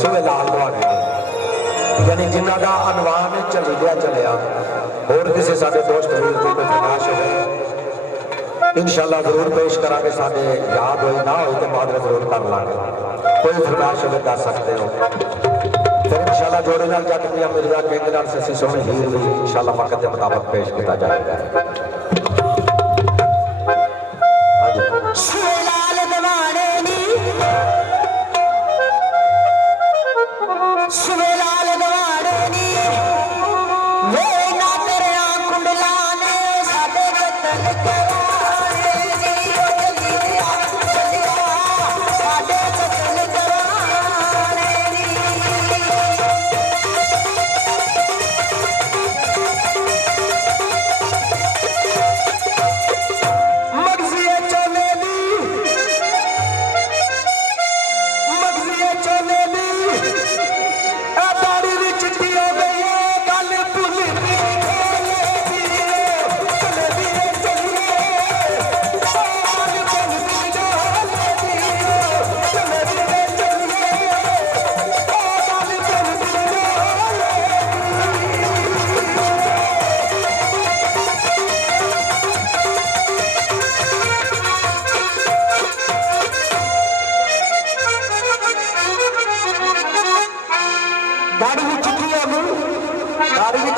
सुबह लाल दवाने यानी जिन्हों का अनवान झली दिया चलिया होर किसी साडे दोस्त वीर की कोई फरमाइश हो इंशाअल्लाह जरूर पेश करांगे। साडे याद होई ना हो तो बाद में जरूर कर लांगे। कोई फरमाइश हो कर सकते हो फिर इंशाअल्लाह जोड़े नाल जट मियां मिर्जा किंग नाल ससी सोहनी हीर भी इंशाअल्लाह वक्त के मुताबिक पेश किया जाएगा।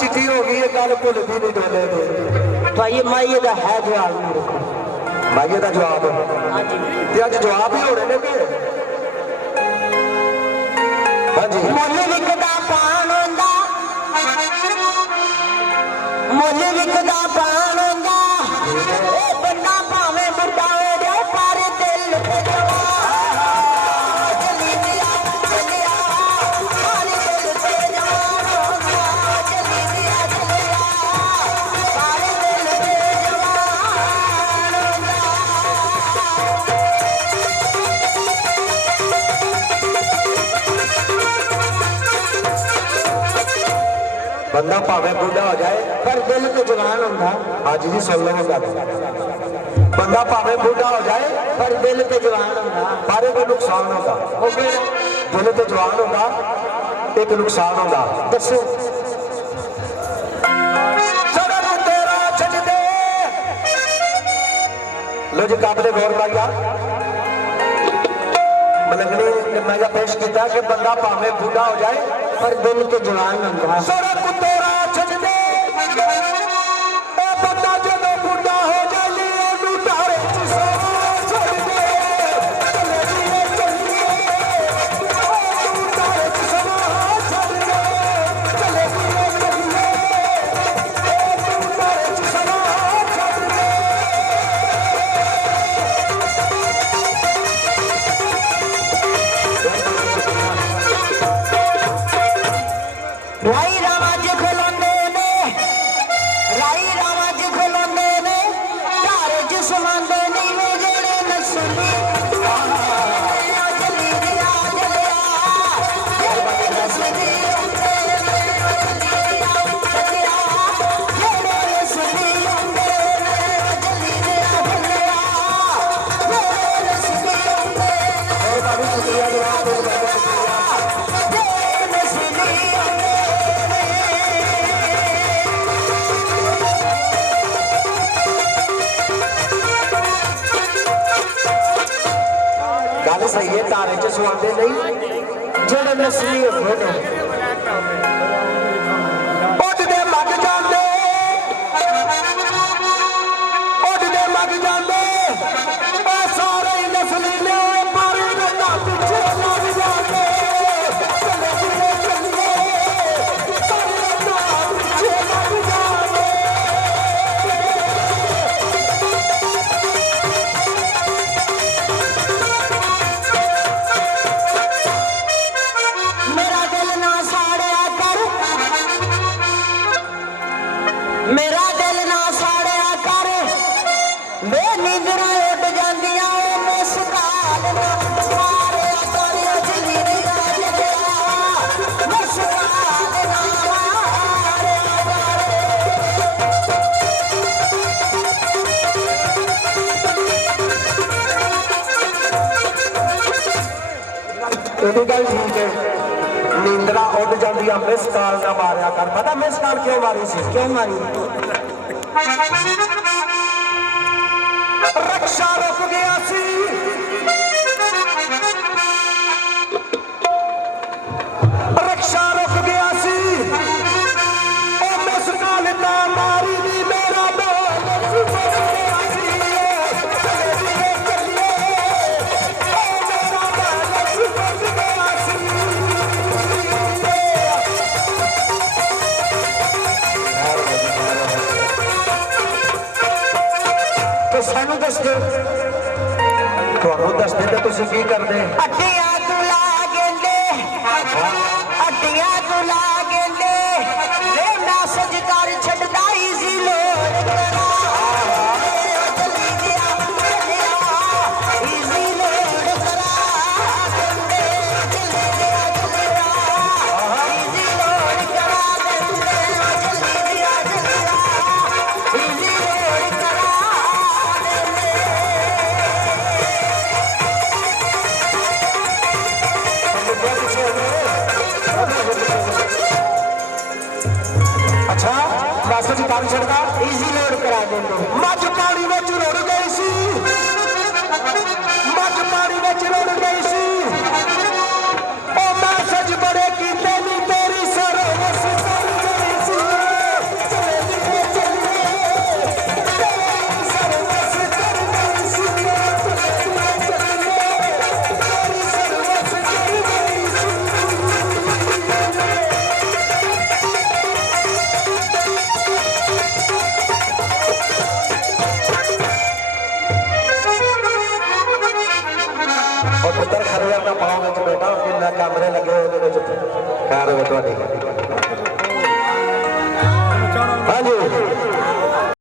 चिट्ठी हो गई है गल भुलदी नहीं डोले भाई माइए का है जवाब नहीं रखो माइए का जवाब अज जवाब ही हो रहे ने हाँ जी मुल विकदा पान होंदा मुल विकदा पान होंदा बंदा भावे बुढ़ा हो जाए पर दिल पे बंदा भावे बुढ़ा हो जाए पर दिल तो जवान होगा। हाँ जी सुन लो गल बंदा भावे बुढ़ा हो जाए पर दिल तो जवान होगा पर एक नुकसान होगा दिल तो जवान होगा एक नुकसान होगा दसो लो जी काबले गौर भाईया मलंगनी मैं पेश किया कि बंदा भावे बुढ़ा हो जाए पर दिल तो जवान होगा गल सही है तारे च सुआंदे नहीं जेड़े नस्ली होंदे ने उठदे मग जांदे सारे नस्ली ने पर ना पिछे लग जांदे मेरा दिल ना साड़िया कर वे नींदरा उड़ जांदियां मुस्कान ना मारिया तारिया जली दिया जलिया मुस्कान ना मारिया गल ठीक है। ਨੀਂਦਰਾ ਉੱਡ ਜਾਂਦੀ ਆ ਮਿਸ ਕਾਲ ਨਾ ਮਾਰਿਆ ਕਰ ਪਤਾ ਮਿਸ ਕਾਲ ਕਿਉਂ ਮਾਰੀ ਸੀ ਕਿਉਂ ਮਾਰੀ रक्षा रुक गया सी रक्षा रुक गया सी ओ मिस काल ना मारी दी मेरा सानू दस दे ਤੁਹਾਨੂੰ ਦੱਸਦੇ ਤੇ ਤੁਸੀਂ ਕੀ ਕਰਦੇ ਅੱਡੀਆਂ ਤੂੰ ਲਾ ਗੇਂਦੇ ਅੱਡੀਆਂ ਤੂੰ ਲਾ ਗੇਂਦੇ ਵੇ ਮੈਸੇਜ ਕਰ ਛੱਡਦਾ ਈਜ਼ੀ ਲੋਡ ਕਰਾ ਜਲਦੀ ਗਿਆ ਈਜ਼ੀ ਲੋਡ ਕਰਾ ਗੇਂਦੇ ਜਲਦੀ ਗਿਆ ਈਜ਼ੀ ਲੋਡ ਕਰਾ ਗੇਂਦੇ ਜਲਦੀ ਗਿਆ ਈਜ਼ੀ ਲੋਡ ਕਰਾ अच्छा मैसेज कर छड़दा ਈਜ਼ੀ ਲੋਡ ਕਰਾ ਦਿੰਦੇ मज पानी में रुड़ गई सी मज पानी में रुड़ गई सी ओ मैसेज बड़े कीते नी तेरी सरवस कर गई सी चले सरवस कर गई सी तेरी सरवस कर गई सी और पुत्र खरवर ना पाओ बेटा कैमरे लगे हुए खैर हो ਤੁਹਾਡੀ